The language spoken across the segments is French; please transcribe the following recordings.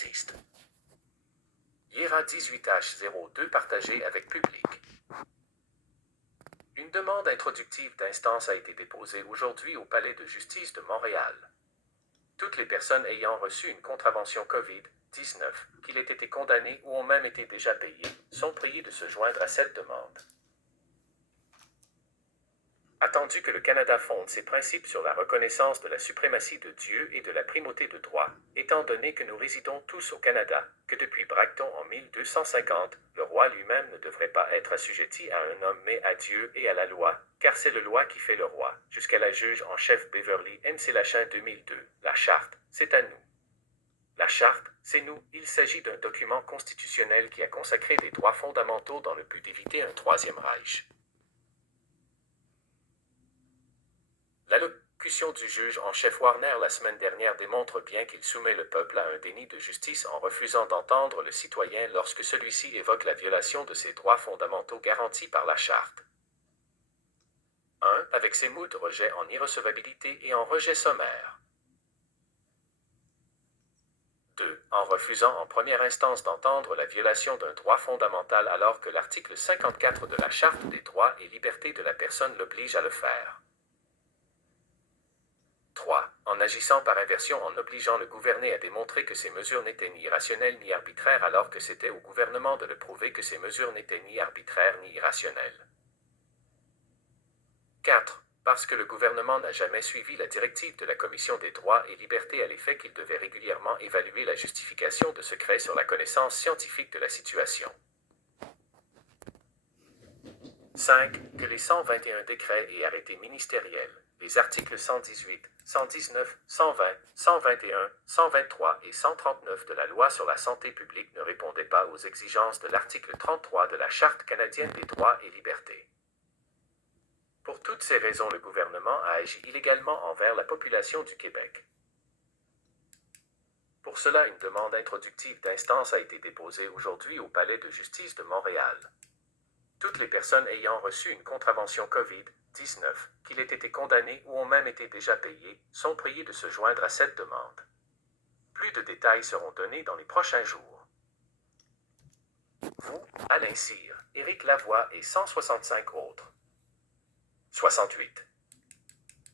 artiste. IRA 18H02 partagé avec public. Une demande introductive d'instance a été déposée aujourd'hui au Palais de justice de Montréal. Toutes les personnes ayant reçu une contravention COVID-19, qu'il ait été condamné ou ont même été déjà payées, sont priées de se joindre à cette demande. Attendu que le Canada fonde ses principes sur la reconnaissance de la suprématie de Dieu et de la primauté de droit, étant donné que nous résidons tous au Canada, que depuis Bracton en 1250, le roi lui-même ne devrait pas être assujetti à un homme mais à Dieu et à la loi, car c'est le loi qui fait le roi, jusqu'à la juge en chef Beverly M. Lachin 2002. La charte, c'est à nous. La charte, c'est nous. Il s'agit d'un document constitutionnel qui a consacré des droits fondamentaux dans le but d'éviter un troisième Reich. L'allocution du juge en chef Warner la semaine dernière démontre bien qu'il soumet le peuple à un déni de justice en refusant d'entendre le citoyen lorsque celui-ci évoque la violation de ses droits fondamentaux garantis par la Charte. 1. Avec ses mots de rejet en irrecevabilité et en rejet sommaire. 2. En refusant en première instance d'entendre la violation d'un droit fondamental alors que l'article 54 de la Charte des droits et libertés de la personne l'oblige à le faire. 3. En agissant par inversion en obligeant le gouverné à démontrer que ces mesures n'étaient ni irrationnelles ni arbitraires alors que c'était au gouvernement de le prouver que ces mesures n'étaient ni arbitraires ni irrationnelles. 4. Parce que le gouvernement n'a jamais suivi la directive de la Commission des droits et libertés à l'effet qu'il devait régulièrement évaluer la justification de secret sur la connaissance scientifique de la situation. 5. Que les 121 décrets et arrêtés ministériels, les articles 118, 119, 120, 121, 123 et 139 de la Loi sur la santé publique ne répondaient pas aux exigences de l'article 33 de la Charte canadienne des droits et libertés. Pour toutes ces raisons, le gouvernement a agi illégalement envers la population du Québec. Pour cela, une demande introductive d'instance a été déposée aujourd'hui au Palais de justice de Montréal. Toutes les personnes ayant reçu une contravention COVID-19, qu'il ait été condamné ou ont même été déjà payées, sont priées de se joindre à cette demande. Plus de détails seront donnés dans les prochains jours. Vous, Alain Cyr, Éric Lavoie et 165 autres. 68.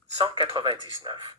199.